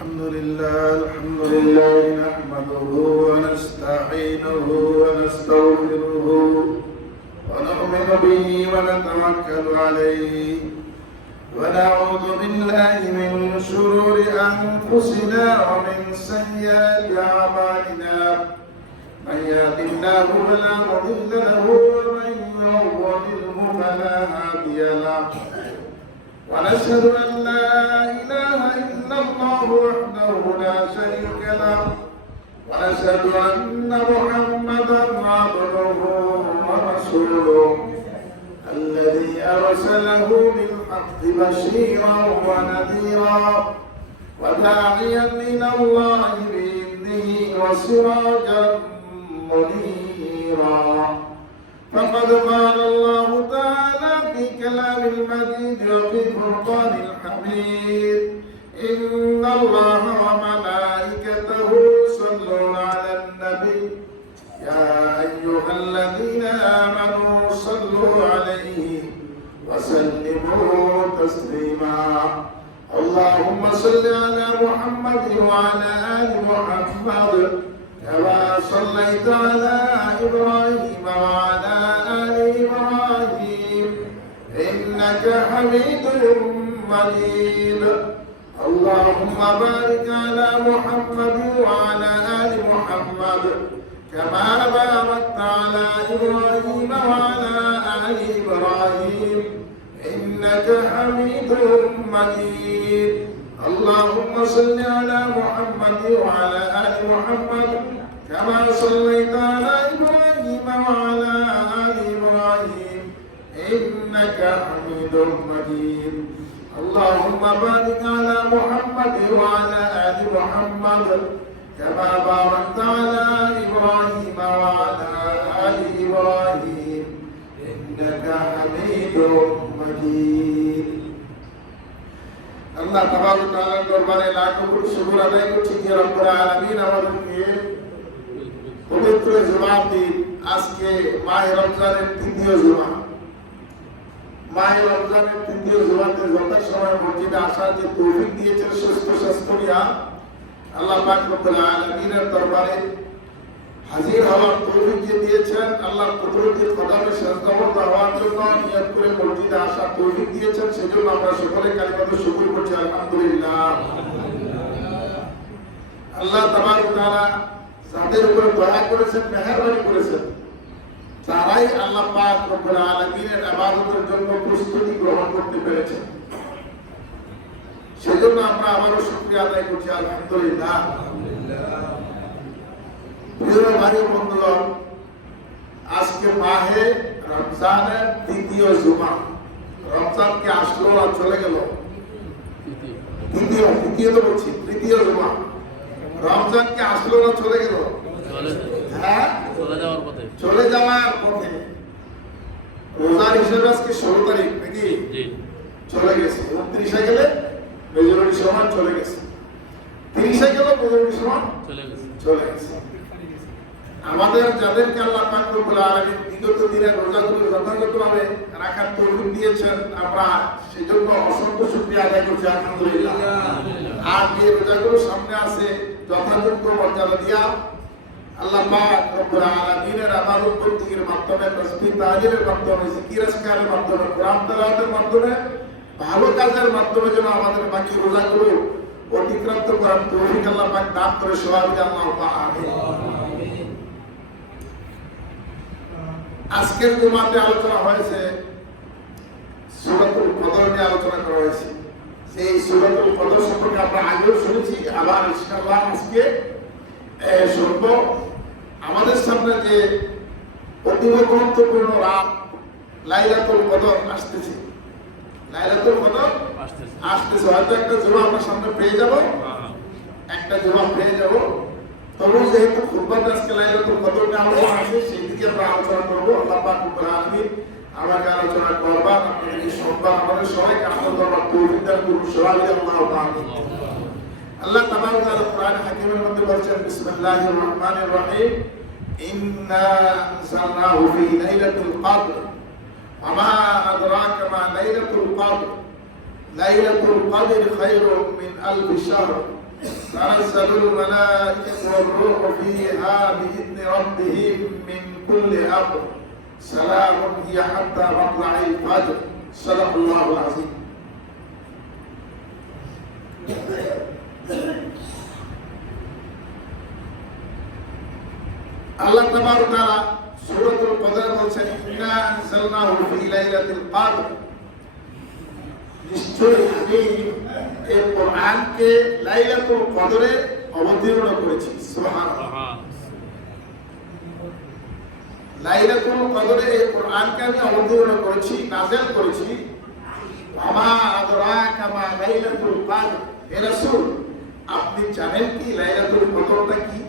الحمد لله نحمده ونستعينه ونستغفره ونؤمن به ونتوكل عليه ونعوذ بالله من شرور أنفسنا ومن سيئات أعمالنا من يهد الله فلا مضل له ومن يضلل فلا هادي له ونشهد أن لا إله إلا الله وحده لا شريك له ونشهد أن محمدا عبده ورسوله الذي أرسله بالحق بشيرا ونذيرا وداعيا إلى الله بإذنه وسراجا منيرا فقد قال الله تعالى في كلام المجيد وفي الفرقان الحميد إن الله وملائكته يصلون على النبي يا أيها الذين آمنوا صلوا عليه وسلموا تسليما اللهم صل على محمد وعلى آل محمد كما صليت على إبراهيم وعلى آل إبراهيم إنك حميد مجيد اللهم بارك على محمد وعلى آل محمد كما باركت على إبراهيم وعلى آل إبراهيم إنك حميد مجيد اللهم صل على محمد وعلى آل محمد كما صليت على إبراهيم وعلى آل إبراهيم إنك حميد مجيد اللهم بارك على محمد وعلى آل محمد كما باركت على إبراهيم وعلى آل إبراهيم إنك حميد مجيد আল্লাহ তাবারক ওয়া তাআলার দরবারে লাখো কোটি শুকর আদায় করছি যে রব্বুল আলামিন আমাদেরকে পবিত্র জুমার দিন আজকে মাহে রমজানের তৃতীয় জুমা মাহে রমজানের তৃতীয় জুমাতে যথাসময়ে মসজিদে আসার যে তৌফিক দিয়েছেন সুস্থ স্বাস্থ্য নিয়ে আল্লাহ পাক রব্বুল আলামিনের দরবারে হাজির হওয়ার তৌফিক যে দিয়েছেন আল্লাহ কুদরতি কদমে সাজদাবদ্ধ হওয়ার জন্য নিয়ত করে মসজিদে আসার তৌফিক দিয়েছেন সেজন্য আমরা সকলে কালিমাতে শুকর করছি আলহামদুলিল্লাহ আল্লাহ তাবারক ওয়া তাআলা যাদের উপর দয়া করেছেন মেহেরবানি করেছেন তারাই আল্লাহ পাক রব্বুল আলামিনের ইবাদতের জন্য প্রস্তুতি গ্রহণ করতে পেরেছেন সেজন্য আমরা আবারও শুকরিয়া আদায় করছি আলহামদুলিল্লাহ প্রিয় ভাই বন্ধুগণ আজকে মাহে রমজানের তৃতীয় জুমা রমজান কি আসলো আর চলে গেল তৃতীয় তো বলছি তৃতীয় জুমা রমজান কি আসলো না চলে গেল হ্যাঁ চলে যাওয়ার পথে রোজার হিসেবে আজকে 16 তারিখ নাকি চলে গেছে 29 গেলে মেজরিটি সমান চলে গেছে 30 গেল মেজরিটি সমান চলে গেছে আমাদের যাদেরকে আল্লাহ পাক রব্বুল আলামিন বিগত দিনের রোজাগুলো যথাযথভাবে রাখার তৌফিক দিয়েছেন আমরা সেজন্য অসংখ্য শুকরিয়া আদায় করছি আলহামদুলিল্লাহ আর যে রোজাগুলো সামনে আছে যথাযথ মর্যাদা দিয়া আল্লাহ পাক রব্বুল আলামিনের ইবাদত বন্দেগীর মাধ্যমে তাসবিহ তাহলিলের মাধ্যমে জিকির আজকারের মাধ্যমে কোরআন তেলাওয়াতের মাধ্যমে ভালো কাজের মাধ্যমে যেন আমাদের বাকি রোজাগুলো অতিক্রান্ত করার তৌফিক আল্লাহ পাক দান করে সবাই আল্লাহ আমিন আজকের জুমাতে আলোচনা হয়েছে সূরাতুল কদর নিয়ে আলোচনা করা হয়েছে সেই সূরাতুল কদর সম্পর্কে আমরা আগেও শুনেছি আবার ইনশাআল্লাহ আজকে শুনব আমাদের সামনে যে অতীব গুরুত্বপূর্ণ রাত লাইলাতুল কদর আসতেছে লাইলাতুল কদর আসতেছে হয়তো একটা জুমা আমরা সামনে পেয়ে যাব তবু যেহেতু খুতবাতে আজকে লাইলাতুল কদর নিয়ে আলোচনা আছে সেই দিকে আমরা আলোচনা করবো আল্লাহ পাক রব্বুল আলামিন আমাকে আলোচনা করবার আপনাদের সম্মান আমাদের সবাইকে আনন্দ দেওয়ার তৌফিক দান করুন সবাই আল্লাহু তাআলা আল্লাহ তাবারক ওয়া তাআলা কোরআন হাকিমের মধ্যে বলেছেন বিসমিল্লাহির রহমানির রহিম ইন্না আনজালনাহু ফি লাইলাতুল কদর وما أدراك ما ليلة القدر ليلة القدر خير من ألف شهر তানাজ্জালুল মালাইকাতু ওয়ার রূহু ফীহা বিইذনি রাব্বিহিম মিন কুল্লি আমর সালামুন হিয়া হাত্তা মাতলা'ইল ফাজর। সাল্লাল্লাহু আলাইহি। আল্লাহ তাবারক ওয়া তাআলা সূরাতুল কদর বলছেন, ইন্না আনজালনাহু ফী লাইলাতিল কদর, নিশ্চয়ই আমি এই কোরআনকে লাইলাতুল কদরে অবতীর্ণ করেছি। সুবহানাল্লাহ। লাইলাতুল কদরে এই কোরআনকে আমি অবতীর্ণ করেছি, নাযিল করেছি। আমা আদরাকা মা লাইলাতুল কদর, হে রাসূল আপনি জানেন কি লাইলাতুল কদরটা কি?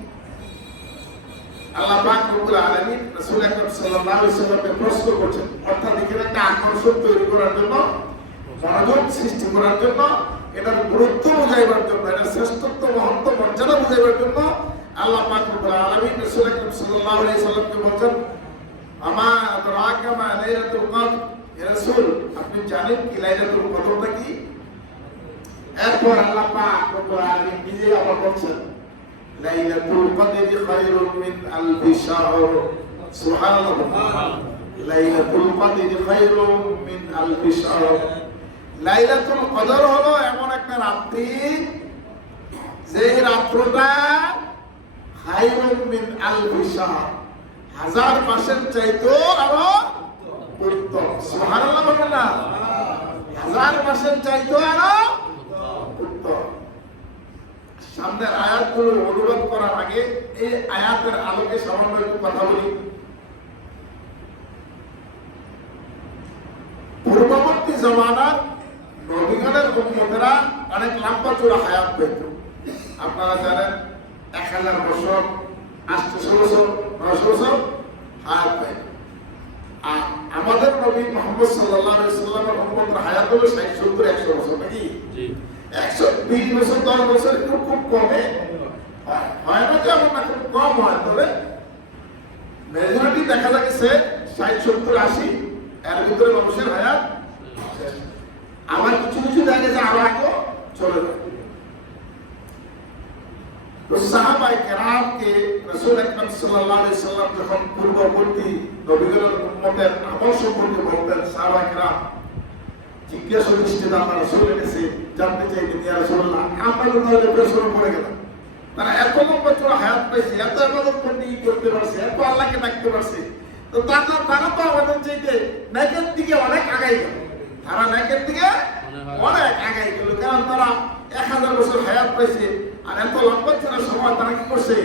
আল্লাহ পাক রব্বুল আলামিন রাসূল আকরাম সাল্লাল্লাহু আলাইহি ওয়াসাল্লামকে প্রশ্ন করছেন, অর্থাৎ এখানে একটা আকর্ষণ তৈরি করার জন্য, মনোযোগ সৃষ্টি করার জন্য, এটার গুরুত্ব বোঝাইবার জন্য, এটার শ্রেষ্ঠত্ব, মহত্ব, মর্যাদা বোঝাইবার জন্য আল্লাহ পাক রব্বুল আলামিন রাসূল আকরাম সাল্লাল্লাহু আলাইহি ওয়াসাল্লামকে বলছেন, আমা আদরাকা মা লাইলাতুল কদর, হে রাসূল আপনি জানেন কি লাইলাতুল কদরটা কি? এরপর আল্লাহ পাক রব্বুল আলামিন নিজে আবার বলছেন, লাইলাতুল কদরি খায়রুম মিন আলফি শাহর। সুবহানাল্লাহ। লাইলাতুল কদরি খায়রুম মিন আলফি শাহর। লাইলাতুল কদর হলো এমন একটা রাত্রি যে রাত্রিটা খায়রুম মিন আলফি শাহর, হাজার মাসের চাইতেও আরো উত্তম। সুবহানাল্লাহ বলেন না? হাজার মাসের চাইতেও আরো উত্তম। সামনের আয়াতগুলো অনুবাদ করার আগে এই আয়াতের আলোকে সামান্য একটু কথা বলি। পূর্ববর্তী জমানার নবীগণের উম্মতেরা অনেক লম্বা চূড়া হায়াত পেত। আপনারা জানেন 1000 বছর, 800 বছর, 900 বছর হায়াত পেত। আর আমাদের নবী মুহাম্মদ সাল্লাল্লাহু আলাইহি ওয়াসাল্লামের উম্মতের হায়াত হলো 60, 70, 100 বছর নাকি? জি। 120 বছর, 10 বছর একটু খুব কমে হয় না, যে আমার না খুব কম হয়, তবে মেজরিটি দেখা যাচ্ছে 60, 70, 80 এর ভিতরে মানুষের হায়াত। আবার কিছু কিছু দেখা গেছে আরো আগে চলে যায়। তো সাহাবায়ে কেরামকে রাসূল আকরাম সাল্লাল্লাহু আলাইহি ওয়াসাল্লাম যখন পূর্ববর্তী নবীগণের উম্মতের আমল সম্পর্কে বলতেন, সাহাবায়ে কেরাম জিজ্ঞাসা দৃষ্টিতে আমরা রাসূলের কাছে জানতে চাইতেন, ইয়া রাসূলুল্লাহ আমরা তো পেছনে পড়ে গেলাম, তারা এত লম্বা চূড়া হায়াত পাইছে, এত ইবাদত করতে পারছে, এত আল্লাহকে ডাকতে পারছে, তো তারা তো আমাদের চাইতে নেকের দিকে অনেক আগাই গেল। তারা নেকের দিকে অনেক আগাই গেল, কারণ তারা 1000 বছর হায়াত পাইছে। আর এত লম্বা চূড়া সময় তারা কি করছে?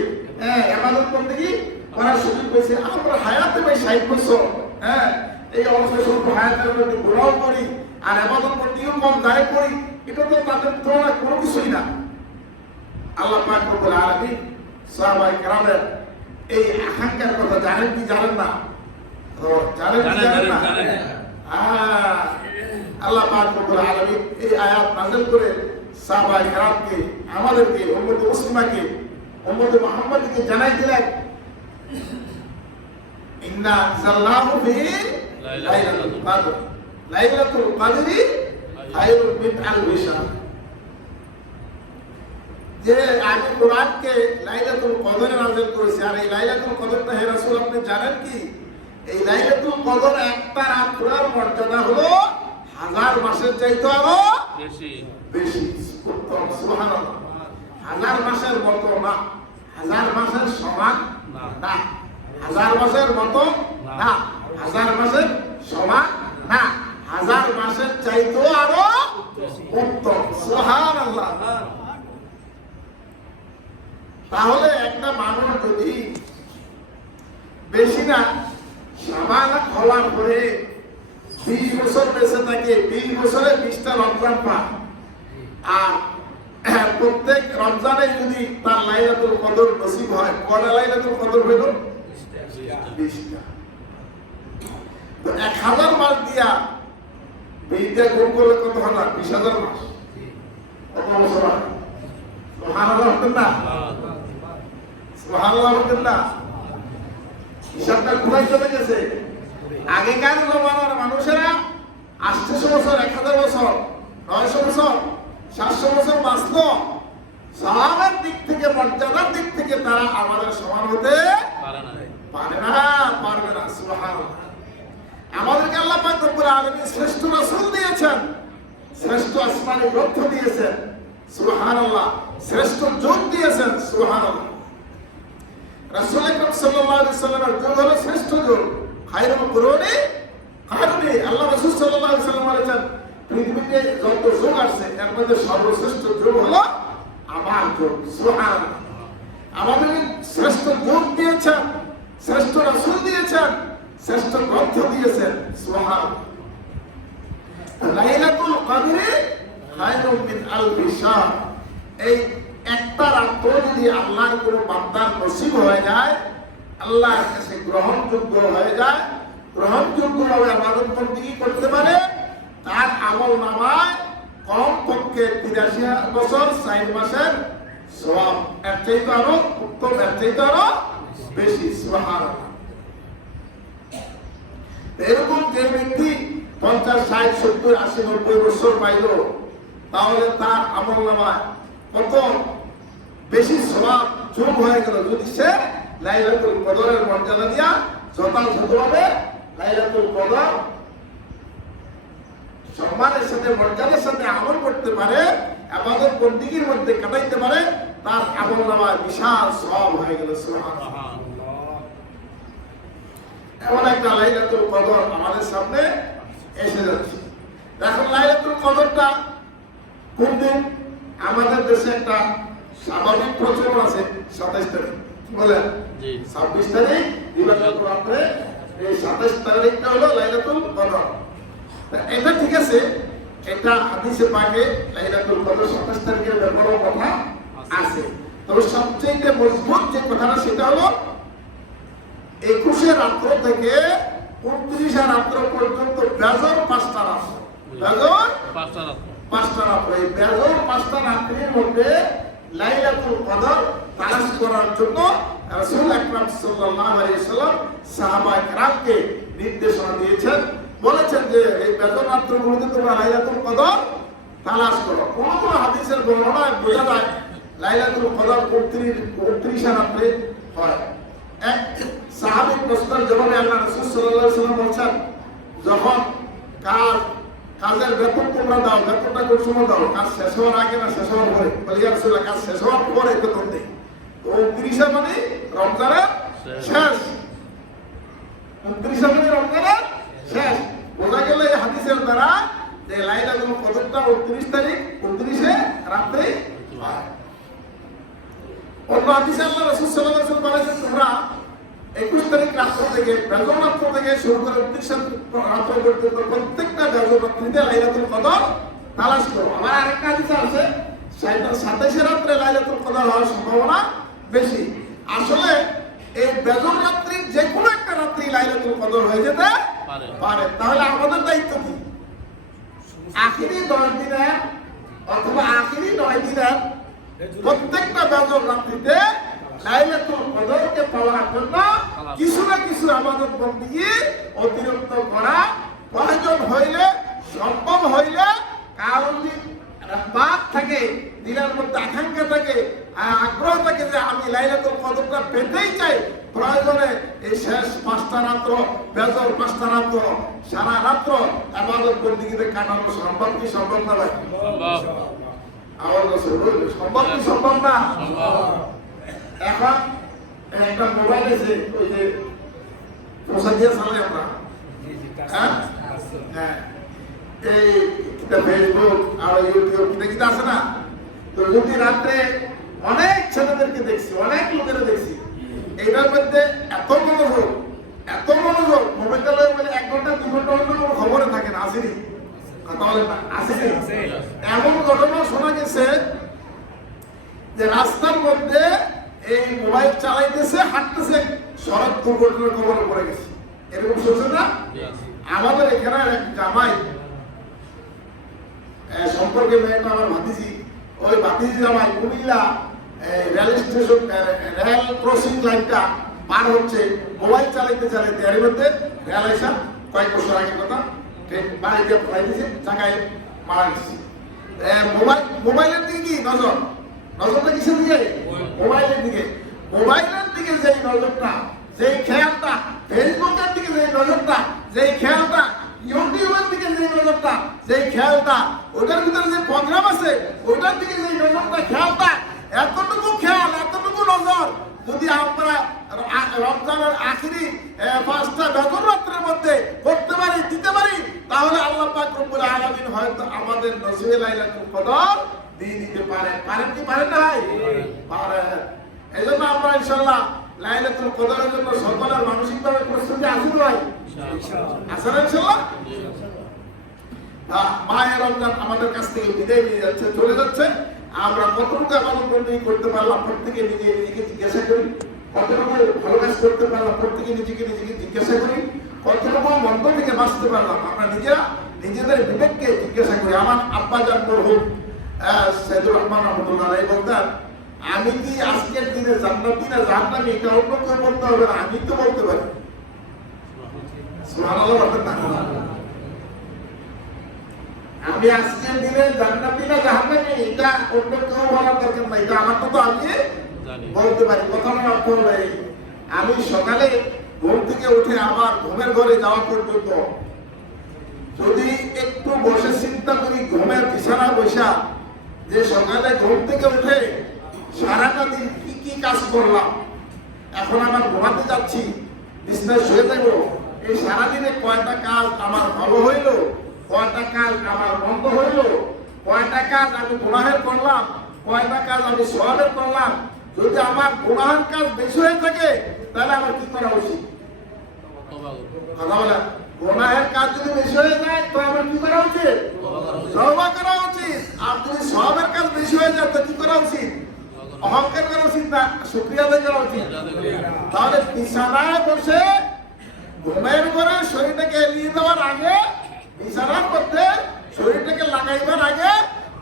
ইবাদত বন্দেগী করার সুযোগ পেয়েছে। আমরা হায়াতে পাই 60 বছর, এই অবস্থায় স্বল্প হায়াতের মধ্যে ঘোরাও করি আর ইবাদত বন্দেগীও কম দায় করি, এটা তো তাদের তুলনায় কোনো কিছুই না। আল্লাহ পাক রব্বুল আলামিন সাহাবায়ে কেরামের এই আকাঙ্ক্ষার কথা জানেন কি জানেন না? জানেন কি জানেন না? আল্লাহ পাক রব্বুল আলামিন এই আয়াত নাযিল করে সাহাবায়ে কেরামকে, আমাদেরকে, উম্মতে মুসলিমাকে, উম্মতে মুহাম্মাদকে জানাই দিলেন, ইন্না আনজালনাহু ফি লাইলাতুল কদর, লাইলাতুল কদরি খায়রুম মিন আলফি শাহর। যে আমি কোরআনকে লাইলাতুল কদরে নাযিল করেছি। আর এই লাইলাতুল কদরটা হে রাসূল আপনি জানেন কি? এই লাইলাতুল কদর একটা রাতের মর্যাদা হলো 1000 মাসের চাইতে আরো বেশি বেশি উত্তম। সুবহানাল্লাহ। 1000 মাসের মতো না, 1000 মাসের সমান না, 1000 মাসের মতো না, 1000 মাসের সমান না, 1000 মাসের চাইতে আরো উত্তম। সুবহানাল্লাহ। তাহলে একটা মানুষ যদি বেশি না সাবানা হওয়ার পরে 20 বছর বেঁচে থাকে, 20 বছরে 20টা রমজান পায়, আর প্রত্যেক রমজানে যদি তার লাইলাতুল কদর নসিব হয়, কয়টা লাইলাতুল কদর হইল? 20টা। তো 1000 মাস দিয়া 20 দিয়ে গুণ করলে কত হয় না? 20,000 মাস। কত বছর হয়? সুবহানাল্লাহ বলতেন না? সুবহানাল্লাহ বলতেন না? হিসাবটা ঘুরাই চলে গেছে। আগেকার জমানার মানুষেরা 800 বছর, 1000 বছর, 900 বছর, 700 বছর বাঁচলো, সওয়াবের দিক থেকে, মর্যাদার দিক থেকে তারা আমাদের সমান হতে পারে না, পারবে না। সুবহানাল্লাহ। আমাদেরকে আল্লাহ পাক রব্বুল আলামিন শ্রেষ্ঠ রাসূল দিয়েছেন, শ্রেষ্ঠ আসমানী গ্রন্থ দিয়েছেন, সুবহানাল্লাহ, শ্রেষ্ঠ যুগ দিয়েছেন, সুবহানাল্লাহ। রাসূল আকরাম সাল্লাল্লাহু আলাইহি ওয়াসাল্লামের যুগ হলো শ্রেষ্ঠ যুগ। খায়রুল কুরুনি কারণে আল্লাহ রাসূল সাল্লাল্লাহু আলাইহি ওয়াসাল্লাম বলেছেন, পৃথিবীতে যত যুগ আছে এর মধ্যে সর্বশ্রেষ্ঠ যুগ হলো আমার যুগ। সুবহানাল্লাহ। আমাদের শ্রেষ্ঠ যুগ দিয়েছেন, শ্রেষ্ঠ রাসূল দিয়েছেন, শ্রেষ্ঠ গ্রন্থ দিয়েছেন, সুবহানাল্লাহ। লাইলাতুল কদরে খায়রুম মিন আলফি শাহর। এই একটা রাত যদি আল্লাহর কোনো বান্দার নসিব হয়ে যায়, আল্লাহর কাছে গ্রহণযোগ্য হয়ে যায়, গ্রহণযোগ্যভাবে ইবাদত বন্দেগী করতে পারে, তার আমল নামায় কম পক্ষে 83 বছর 4 মাসের সওয়াব, এর চাইতে আরো উত্তম, এর চাইতে আরো বেশি। সুবহানাল্লাহ। এরকম যে ব্যক্তি 50, 60, 70, 80, 90 বছর পাইল, তাহলে তার আমল নামায় কত বেশি সওয়াব যোগ হয়ে গেল যদি সে লাইলাতুল কদরের মর্যাদা দিয়া যথাযথভাবে লাইলাতুল কদর সম্মানের সাথে, মর্যাদার সাথে আমল করতে পারে, ইবাদত বন্দেগীর মধ্যে কাটাইতে পারে, তার আমল নামায় বিশাল সওয়াব হয়ে গেল। সুবহানাল্লাহ। এমন একটা লাইলাতুল কদর আমাদের সামনে এসে যাচ্ছে। এখন লাইলাতুল কদরটা কোন দিন? আমাদের দেশে একটা স্বাভাবিক প্রচলন আছে 27 তারিখ, কি বলেন? 26 তারিখ দিবাগত রাতে, এই 27 তারিখটা হলো লাইলাতুল কদর। এটা ঠিক আছে, এটা হাদিসে পাকে লাইলাতুল কদর 27 তারিখের ব্যাপারেও কথা আছে। তবে সবচেয়ে মজবুত যে কথাটা সেটা হলো 21 রাত্র থেকে 29 রাত্র পর্যন্ত বেজর 5টা রাত্র, বেজর 5টা রাত্র। এই বেজর 5টা রাত্রির মধ্যে লাইলাতুল কদর তালাশ করার জন্য রাসূল আকরাম সাল্লাল্লাহু আলাইহি ওয়াসাল্লাম সাহাবায়ে কেরামকে নির্দেশনা দিয়েছেন, বলেছেন যে এই বেজর রাত্রগুলোতে তোমরা লাইলাতুল কদর তালাশ করো। কোন কোন হাদিসের বর্ণনায় বোঝা যায় লাইলাতুল কদর 29 রাত্রে হয়। এক সাহাবী প্রশ্নের জবাবে আল্লাহ রাসূল সাল্লাল্লাহু আলাইহি ওয়াসাল্লাম বলেছেন, যখন কাজের বেতন তোমরা দাও, বেতনটা কোন সময় দাও? কাজ শেষ হওয়ার আগে না শেষ হওয়ার পরে? বলি ইয়া রাসূলুল্লাহ, কাজ শেষ হওয়ার পরে বেতন দেই। তো 29 মানে রমজানের শেষ, 29 মানে রমজানের শেষ। বোঝা গেল এই হাদিসের দ্বারা যে লাইলাতুল কদরটা 29 তারিখ 29 রাতে হয়। অন্য হাদিসে আল্লাহ রাসূল সাল্লাল্লাহু আলাইহি ওয়াসাল্লাম বলেছেন, তোমরা 21 তারিখ রাত্র থেকে, বেজর রাত্র থেকে শুরু করে 29 রাত্র পর্যন্ত প্রত্যেকটা বেজর রাত্রিতে লাইলাতুল কদর তালাশ করো। আবার আরেকটা হাদিস আছে 27 রাত্রে লাইলাতুল কদর হওয়ার সম্ভাবনা বেশি। আসলে এই বেজর রাত্রির যে কোনো একটা রাত্রি লাইলাতুল কদর হয়ে যেতে পারে। তাহলে আমাদের দায়িত্ব কি? আখিরি 10 দিনে অথবা আখিরি 9 দিনে প্রত্যেকটা বেজর রাত্রিতে লাইলাতুল কদরকে পাওয়ার জন্য কিছু না কিছু ইবাদত বন্দেগী অতিরিক্ত করা প্রয়োজন হইলে, সম্ভব হইলে, কারণ বাদ থাকে, দিনের মধ্যে আকাঙ্ক্ষা থাকে, আগ্রহ থাকে যে আমি লাইলাতুল কদরটা পেতেই চাই, প্রয়োজনে এই শেষ 5টা রাত্র, বেজর 5টা রাত্র, সারা রাত্র ইবাদত বন্দেগীতে কাটানো সম্ভব কি সম্ভব না? ভাই সম্ভব কি সম্ভব না? এখন একটা মোবাইল আছে, ওই যে প্রসাদ দিয়ে চালাই আমরা, হ্যাঁ, এই ফেসবুক আর ইউটিউব কিটা আছে না? তো যদি রাত্রে অনেক ছেলেদেরকে দেখছি, অনেক লোকেরা দেখছি, এইটার মধ্যে এত মনোযোগ মোবাইলটা বলে 1 ঘন্টা 2 ঘন্টা অন্য কোনো খবরে থাকে না। আসেনি? কথা বলেন না, আসেনি? এমন ঘটনা শোনা গেছে যে রাস্তার মধ্যে এই মোবাইল চালাইতেছে, হাঁটতেছে, সড়ক দুর্ঘটনার খবরে পড়ে গেছে। এরকম শুনছেন না? আমাদের এখানে এক জামাই সম্পর্কে মেয়েটা আমার ভাতিজি, ওই ভাতিজি জামাই Comilla rail station, rail crossing লাইনটা পার হচ্ছে, মোবাইল চালাইতে এর মধ্যে রেল আইসা, কয়েক বছর আগের কথা, বাড়িতে পড়াই দিয়েছে, জায়গায় মারা গেছে। মোবাইলের দিকে কি নজর? নজরটা কিসের দিকে? মোবাইলের দিকে। মোবাইলের দিকে যেই নজরটা, যেই খেয়ালটা, ফেসবুকের দিকে যেই নজরটা, যেই খেয়ালটা, ইউটিউবের দিকে যেই নজরটা, যেই খেয়ালটা, ওটার ভিতরে যে প্রোগ্রাম আছে ওটার দিকে যেই নজরটা, খেয়ালটা, এতটুকু খেয়াল, এতটুকু নজর যদি আমরা রমজানের আখিরি 5টা নজর রাত্রের মধ্যে করতে পারি, দিতে পারি, তাহলে আল্লাহ পাক রব্বুল আলামিন হয়তো আমাদের নসিবে লাইলাতুল কদর দিয়ে দিতে পারেন। পারেন কি পারেন না ভাই? পারেন। এই জন্য আমরা ইনশাআল্লাহ লাইলাতুল কদরের জন্য সকলের মানসিকভাবে প্রস্তুতি আছি তো ভাই? আছেন ইনশাআল্লাহ? মাহে রমজান আমাদের কাছ থেকে বিদায় নিয়ে যাচ্ছে, চলে যাচ্ছে। আমরা কতটুকু আমাদের বন্দী করতে পারলাম প্রত্যেকে নিজেকে জিজ্ঞাসা করি, কতটুকু ভালো কাজ করতে পারলাম প্রত্যেকে নিজেকে জিজ্ঞাসা করি, কতটুকু মন্দ থেকে বাঁচতে পারলাম আমরা নিজেরা নিজেদের বিবেককে জিজ্ঞাসা করি। আমার আব্বা জান মরহুম সাইদুর রহমান রহমতুল্লাহ আলাইহি বলতেন, আমি কি আজকের দিনে জান্নাতি না জাহান্নামী এটা অন্য কেউ বলতে হবে না, আমি তো বলতে পারি। সুবহানাল্লাহ বলতেন না? আমি আজকের দিনে জান্নাতি না জাহান্নামী এটা অন্য কেউ বলার দরকার নাই, এটা আমার তো আমি বলতে পারি। কথাটার অর্থ হলো আমি সকালে ঘুম থেকে উঠে আমার ঘুমের ঘরে যাওয়া পর্যন্ত যদি একটু বসে চিন্তা করি ঘুমের বিছানা বসা, যে সকালে ঘুম থেকে উঠে সারাটা দিন কি কি কাজ করলাম, এখন আমার ঘুমাতে যাচ্ছি, বিছানায় শুয়ে যাবো, এই সারাদিনে কয়টা কাজ আমার ভালো হইলো, কয়টা কাজ আমার বন্ধ হইলো, কয়টা কাজ আমি গুনাহের করলাম, কয়টা কাজ আমি সওয়াবের করলাম। যদি আমার গুনাহের কাজ বেশি হয়ে থাকে তাহলে আমার কি করা উচিত? কথা বলেন। গুনাহের কাজ যদি বেশি হয়ে যায় তো আমার কি করা উচিত? তওবা করা উচিত। আর যদি সওয়াবের কাজ বেশি হয়ে যায় তো কি করা উচিত? অহংকার করা উচিত না শুকরিয়া আদায় করা উচিত? তাহলে বিছানায় বসে ঘুমের ঘরে শরীরটাকে এলিয়ে দেওয়ার আগে, বিছানার মধ্যে শরীরটাকে লাগাইবার আগে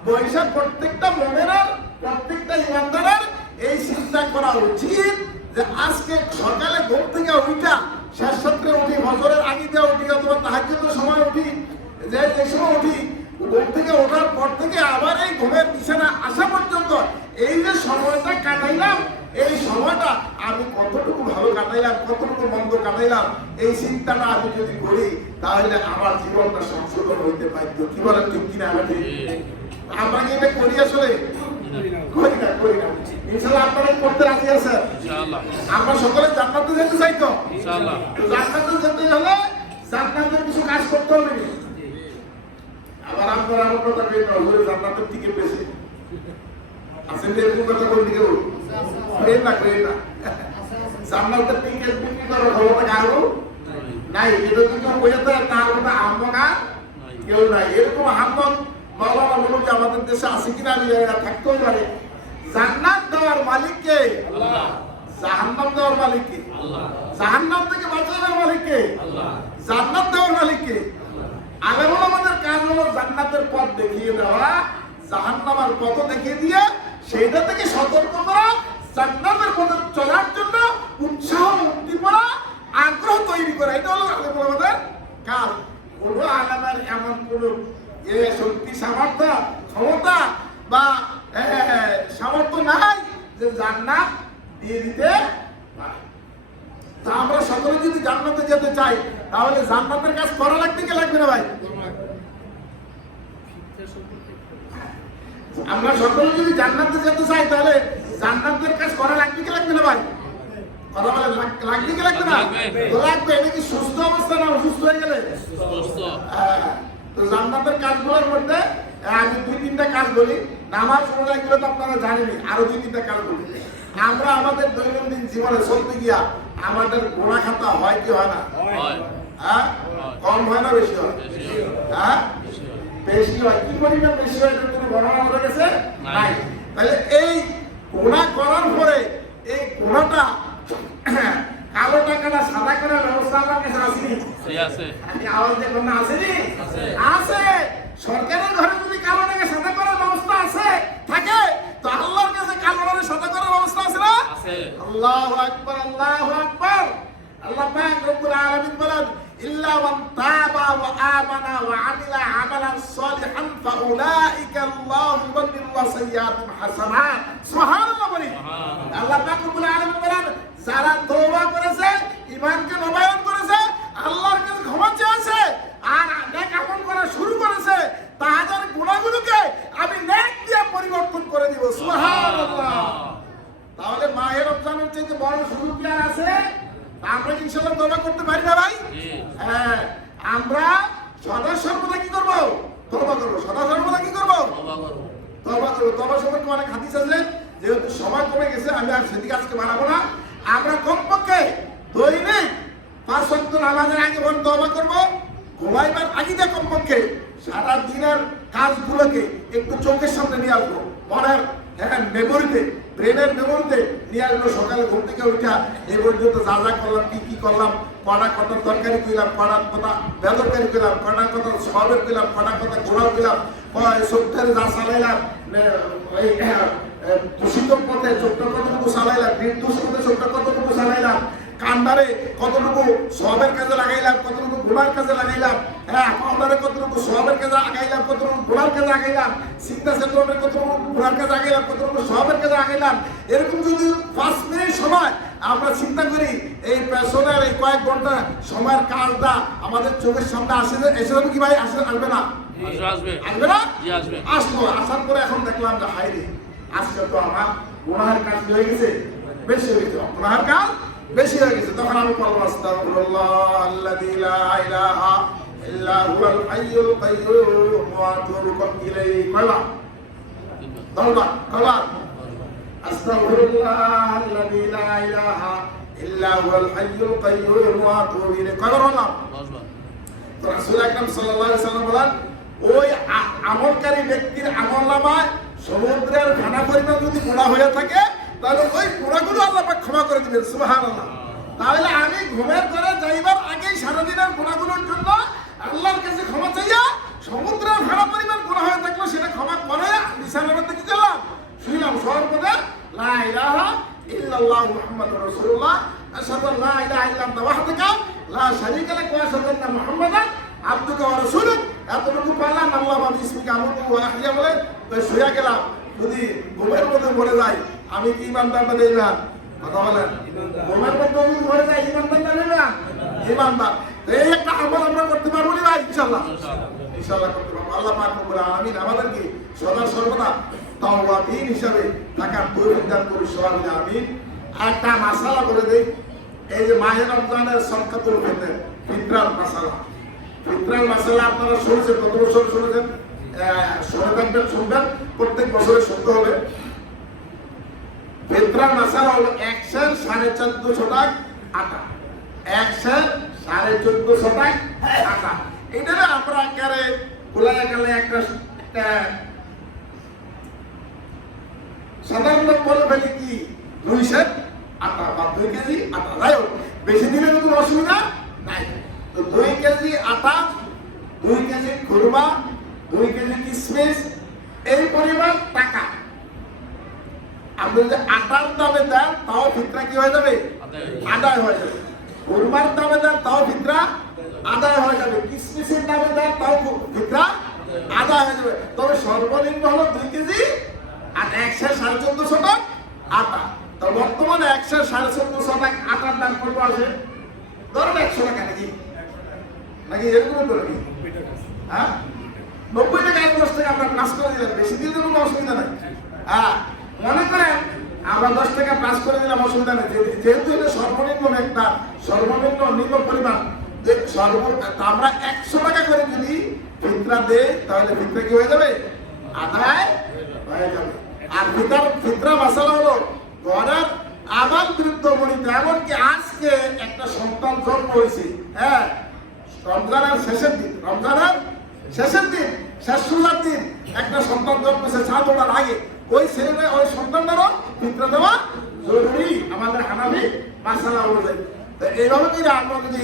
বৈশা প্রত্যেকটা মুমিনের, প্রত্যেকটা ইমানদারের এই চিন্তা করা উচিত যে আজকে সকালে ঘুম থেকে উঠা, শেষ রাত্রে উঠি, ফজরের আগে দিয়ে উঠি অথবা তাহাজ্জুদের সময় উঠি, যে সময় উঠি, ঘুম থেকে ওঠার পর থেকে আবার এই ঘুমের বিছানা আসা পর্যন্ত এই যে সময়টা কাটাইলাম, এই সময়টা আমি কতটুকু ভালো কাটাইলাম, কতটুকু মন্দ কাটাইলাম, এই চিন্তাটা আমি যদি করি তাহলে আমার জীবনটা সংশোধন হইতে বাধ্য। কি বলেন ঠিক কিনা? আমরা কি এটা করি? আসলে করি না, করি না। ইনশাআল্লাহ আপনারা করতে রাজি আছেন? ইনশাআল্লাহ। আমরা সকলে জান্নাতে যেতে চাই তো? ইনশাআল্লাহ। জান্নাতে যেতে হলে জান্নাতের কিছু কাজ করতে হবে। আবার আপনারা আমার কথা কই না, ওই জান্নাতের টিকিট বেশি আছেন, এরকম কথা কোন দিকে বল? করেন না, করেন না। জান্নাতের টিকিট বিক্রি করার ক্ষমতা কারো নাই। এটা কিন্তু বোঝাতে তার মতো আহ্মকা কেউ নাই। এরকম আহ্মক মাওলানা বলুন আমাদের দেশে আছে কিনা আমি জানি না, থাকতেও পারে। জান্নাত দেওয়ার মালিক কে? আল্লাহ। জাহান্নাম দেওয়ার মালিক কে? আল্লাহ। জাহান্নাম থেকে বাঁচানোর মালিক কে? আল্লাহ। জান্নাত দেওয়ার মালিক কে? আল্লাহ। আমাদের কাজ হলো জান্নাতের পথ দেখিয়ে দেওয়া, জাহান্নামের পথ দেখিয়ে দিয়ে সেইটা থেকে সতর্ক করা, জান্নাতের পথে চলার জন্য উৎসাহ, উদ্দীপনা, আগ্রহ তৈরি করা। এটা হলো আমাদের কাজ। কোনো আলাদার এমন কোনো শক্তি, সামর্থ্য, ক্ষমতা বা সামর্থ্য নাই যে জান্নাত দিয়ে দিতে পারে। তা আমরা সকলে যদি জান্নাতে যেতে চাই তাহলে জান্নাতের কাজ করা লাগবে কি লাগবে না ভাই? আমরা সকলে যদি জান্নাতে যেতে চাই তাহলে জান্নাতের কাজ করা লাগবে কি লাগবে না ভাই? কথা বলে লাগবে কি লাগবে না? লাগবে। এটা কি সুস্থ অবস্থা না অসুস্থ হয়ে গেলে? তো জান্নাতের কাজগুলোর মধ্যে আমি 2-3টা কাজ বলি। নামাজ রোজা এগুলো তো আপনারা জানেনই, আরো 2-3টা কাজ বলি। আমরা আমাদের দৈনন্দিন জীবনে চলতে গিয়া আমাদের গোনা খাতা হয় কি হয় না? হ্যাঁ, কম হয় না বেশি হয়? হ্যাঁ, বেশি হয়। কি পরিমাণ বেশি হয় এটা কোনো গণনা হয়ে গেছে নাই। তাহলে এই গোনা করার পরে এই গোনাটা কালো টাকাটা সাদা করার ব্যবস্থা আমার কাছে আছে। আওয়াজ দেখুন না, আসেনি? আছে। সরকারের ঘরে যদি কালো টাকা সাদা করার ব্যবস্থা আছে থাকে তো আল্লাহর কাছে কালো টাকা সাদা করার ব্যবস্থা আছে না? আল্লাহু আকবার, আল্লাহু আকবার। আল্লাহ পাক রব্বুল আলামিন বলেন, ইল্লা মান তাবা ওয়া আমানা ওয়া আমিলা আমালান সালিহান ফাউলাইকা আল্লাহু ইউবাদদিলু ওয়া সাইয়্যাতুম হাসানাত। সুবহানাল্লাহ বলি। আল্লাহ পাক রব্বুল আলামিন বলেন, যারা তওবা করেছে, ঈমানকে নবায়ন করেছে, আল্লাহর কাছে ক্ষমা চেয়েছে আর নেক আমল করা শুরু করেছে, তাদের গুনাহগুলোকে আমি নেক দিয়ে পরিবর্তন করে দিব। সুবহানাল্লাহ। তাহলে মাহে রমজানের চাইতে বড় সুযোগ কি আর আছে? আমরা ইনশাআল্লাহ তওবা করতে পারি না ভাই? হ্যাঁ, আমরা সদা সর্বদা কি করব? তওবা করব। সদা সর্বদা কি করব? তওবা করব। তওবা সম্পর্কে অনেক হাদিস আছে, যেহেতু সময় কমে গেছে আমি আর সেদিকে আজকে বাড়াবো না। আমরা কমপক্ষে দৈনিক 5 ওয়াক্ত নামাজের আগে তওবা করব, ঘুমাইবার আগে কমপক্ষে সারা দিনের কাজগুলোকে একটু চোখের সামনে নিয়ে আসবো, মনের মেমোরিতে, ব্রেনের মেমোরিতে নিয়ে আসবো। সকালে ঘুম থেকে উঠা এই পর্যন্ত যা যা করলাম, কি করলাম, কটা কটা তরকারি করলাম, কটা কটা বেদরকারি করলাম, কটা কটা সবের করলাম, কটা কটা ঘোড়াও করলাম, সপ্তাহে যা চালাইলাম, দূষিত পথে ছোট্ট কতটুকু চালাইলাম, নির্দোষ পথে ছোট্ট কতটুকু চালাইলাম, কান্ডারে কতটুকু সবের কাজে লাগাইলাম, কতটুকু গুণার কাজে লাগাইলাম, হ্যাঁ কান্ডারে কতটুকু সবের কাজে আগাইলাম, কতটুকু গুণার কাজে আগাইলাম, চিন্তা চেতনার কতটুকু গুণার কাজে আগাইলাম, কতটুকু সবের কাজে আগাইলাম। এরকম যদি 5 মিনিট সময় আমরা চিন্তা করি, এই পেছনের এই কয়েক ঘন্টা সময়ের কাজটা আমাদের চোখের সামনে আসে, এসে যাবে কি ভাই? আসবে না? আসবে না? আসলো। আসার পরে এখন দেখলাম যে হাই রে, আজকে তো আমার গুনাহের কাজ হয়ে গেছে, বেশি হয়ে গেছে, গুনাহের কাজ বেশি হয়ে গেছে। তখন আমি বলবো আস্তাগফিরুল্লাহ আল্লাযী লা ইলাহা ইল্লা হুয়াল হাইয়ুল কাইয়্যুম ওয়া আতুবু ইলাইহি। কয়বার? 10 বার। কয়বার? আস্তাগফিরুল্লাহ আল্লাযী লা ইলাহা ইল্লা হুয়াল হাইয়ুল কাইয়্যুম ওয়া আতুবু ইলাইহি। কয়বার বললাম? 10 বার। তো রাসূল আকরাম সাল্লাল্লাহু আলাইহি ওয়াসাল্লাম বলেন, ওই আমলকারী ব্যক্তির আমলনামায় সমুদ্রের খানা পরিমাণ যদি গুনাহ হয়ে থাকে, তাহলে ওই গুনাহগুলো আল্লাহ পাক ক্ষমা করে দিবেন। সুবহানাল্লাহ। তাহলে আমি ঘুমের ঘরে যাইবার আগেই সারাদিনের গুনাহগুলোর জন্য আল্লাহর কাছে ক্ষমা চাইয়া, সমুদ্রের খানা পরিমাণ গুনাহ হয়ে থাকলে সেটা ক্ষমা করে বিছানার মধ্যে কি করলাম? শুইলাম। সর্বদা লা ইলাহা ইল্লাল্লাহু মুহাম্মাদুর রাসূলুল্লাহ, আশহাদু আল্লা ইলাহা ইল্লা আনতা ওয়াহদাকা লা শারীকা লাক ওয়া আশহাদু আন্না মুহাম্মাদান আবদুকা ওয়া রাসূলুক। এতটুকু পারলাম, আল্লাহ বাদি ইসমিকা আমুতু ওয়া আহইয়া বলে শুয়ে গেলাম। যদি ঘুমের মধ্যে মরে যাই, আমি কি ইমানদার না ইমান? কথা বলেন। ঘুমের মধ্যে যদি মরে যাই, ইমানদার না ইমান? ইমানদার। এই একটা আমল আমরা করতে পারবো না ভাই? ইনশাআল্লাহ ইনশাআল্লাহ করতে পারবো। আল্লাহ পাক রব্বুল আলামিন আমাদেরকে সদা সর্বদা তাওয়াবিন হিসাবে থাকার তৌফিক দান করুন। সবাই আমিন। একটা মাসালা বলে দেই, এই যে মাহে রমজানের সদকাতুল ফিতর, ফিতরার মাসালা। ফিতরার মাসালা আপনারা শুনেছেন, কত বছর শুনেছেন? শুনে থাকবেন, শুনবেন, প্রত্যেক বছরে শুনতে হবে। ফিতরার মাসালা হলো 1 সের 1450 টাকা আটা। 1 সের 1450 টাকা আটা। এটা আমরা একেবারে খোলায় গেলে একটা সাধারণ বলে ফেলি কি 2 সের আটা বা 2 কেজি আটা। যাই হোক, বেশি দিলে কোনো অসুবিধা নাই। তো 2 কেজি আটা, 2 কেজি খুরমা, 2 কেজি কিশমিশ, এই পরিমাণ টাকা আপনি যদি আটার দামে দেন তাও ফিতরা কি হয়ে যাবে? আদায় হয়ে যাবে। খুরমার দামে দেন তাও ফিতরা আদায় হয়ে যাবে। কিশমিশের দামে দেন তাও ফিতরা আদায় হয়ে যাবে। তবে সর্বনিম্ন হলো 2 কেজি আর 1 সের 1450 টাকা আটা। তো বর্তমানে 1 সের 1450 টাকা আটার দাম কত আছে? ধরুন 100 টাকা নাকি এরকম তো নাকি? হ্যাঁ, 90 টাকা 10 টাকা আমরা প্লাস করে দিলাম, বেশি দিলে কোনো অসুবিধা নাই। হ্যাঁ, মনে করেন আমরা 10 টাকা প্লাস করে দিলাম, অসুবিধা নেই। যেহেতু এটা সর্বনিম্ন একটা সর্বনিম্ন নিম্ন পরিমাণ, আমরা 100 টাকা করে যদি ফিতরা দেই, তাহলে ফিতরা কি হয়ে যাবে? আদায় হয়ে যাবে। আর ফিতরা মাসালা হলো ঘরের আবাল বৃদ্ধ বনিতা, এমনকি আজকে একটা সন্তান জন্ম হয়েছে, হ্যাঁ রমজানের শেষের দিন, শেষ রোজার দিন একটা সন্তান জন্মেছে 4 ওঠার আগে, ওই ছেলেটা ওই সন্তানটারও ফিতরা দেওয়া জরুরি আমাদের হানাফি মাসালা অনুযায়ী। তো এইভাবে করে আমরা যদি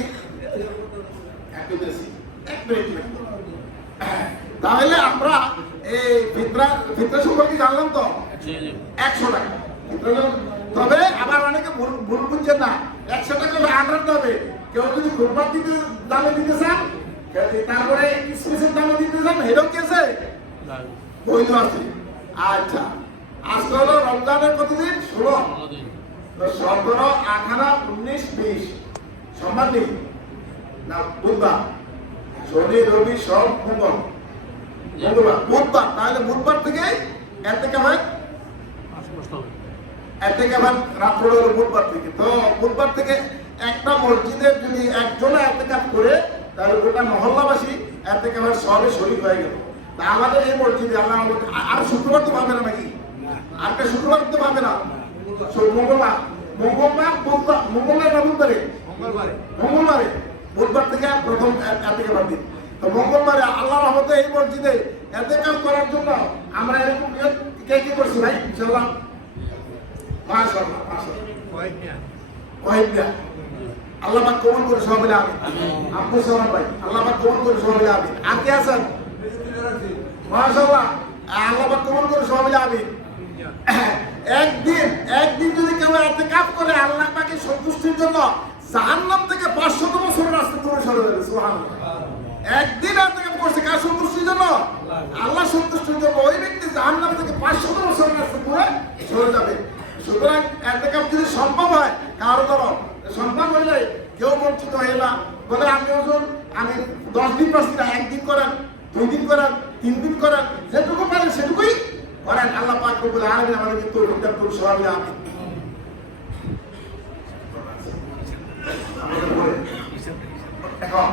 তাহলে আমরা এই ফিতরা সম্পর্কে জানলাম তো 100 টাকা। তবে আবার অনেকে ভুল বুঝছেন না, 100 টাকা আন্ডার হবে। কেউ যদি খুরমার দিতে দামে দিতে চান, তারপরে কিশমিশের দামে দিতে চান, এটাও কি আছে? বৈধ আছে। আচ্ছা, আজকে হলো রমজানের কতদিন? 16 দিন। তো 17, 18, 19, 20 সোমবার দিন না বুধবার, শনি রবি সোম মঙ্গল, মঙ্গলবার বুধবার। তাহলে বুধবার থেকে এর থেকে হয় রাত্র হলো বুধবার থেকে। তো বুধবার থেকে একটা মসজিদে যদি একজনে এতেকাফ করে তাহলে গোটা মহল্লাবাসী এতেকাফের সবে শরীক হয়ে গেল। তা আমাদের এই মসজিদে আল্লাহ আর শুক্রবার তো পাবে না নাকি? আরেকটা শুক্রবার তো পাবে না, মঙ্গলবার বুধবার, মঙ্গলবার না বুধবারে? মঙ্গলবারে বুধবার থেকে প্রথম এতেকাফের দিন। তো মঙ্গলবারে আল্লাহর রহমতে এই মসজিদে এতেকাফ করার জন্য আমরা এরকম কে কি করছি ভাই? ইনশাআল্লাহ মাশাআল্লাহ মাশাআল্লাহ। আল্লাহ পাক কবুল করে সবাই বলে আমিন। আপনি সালাম ভাই, আল্লাহ পাক কবুল করে সবাই বলে আমিন। আর কে আছেন? মাশাআল্লাহ, আল্লাহ পাক কবুল করে সবাই বলে আমিন। একদিন যদি কেউ ইতিকাফ করে আল্লাহ পাকের সন্তুষ্টির জন্য জাহান্নাম থেকে 500 বছরের রাস্তা দূরে সরে যাবে। সুবহানাল্লাহ। একদিন ইতিকাফ করছে কার সন্তুষ্টির জন্য? আল্লাহ সন্তুষ্টির জন্য। ওই ব্যক্তি জাহান্নাম থেকে 500 বছরের রাস্তা দূরে সরে যাবে। সুতরাং ইতিকাফ যদি সম্ভব হয়, কারো ধরো সম্ভব হইলে কেউ বঞ্চিত হয়ে না বলে আমি ওজন আমি 10 দিন পাচ্ছি না, একদিন করেন, 2 দিন করেন, 3 দিন করেন, যেটুকু পারেন সেটুকুই করেন। আল্লাহ পাক রব্বুল আলামিন আমাদেরকে তৌফিক দান করুন সবাই মিলে আমিন। এখন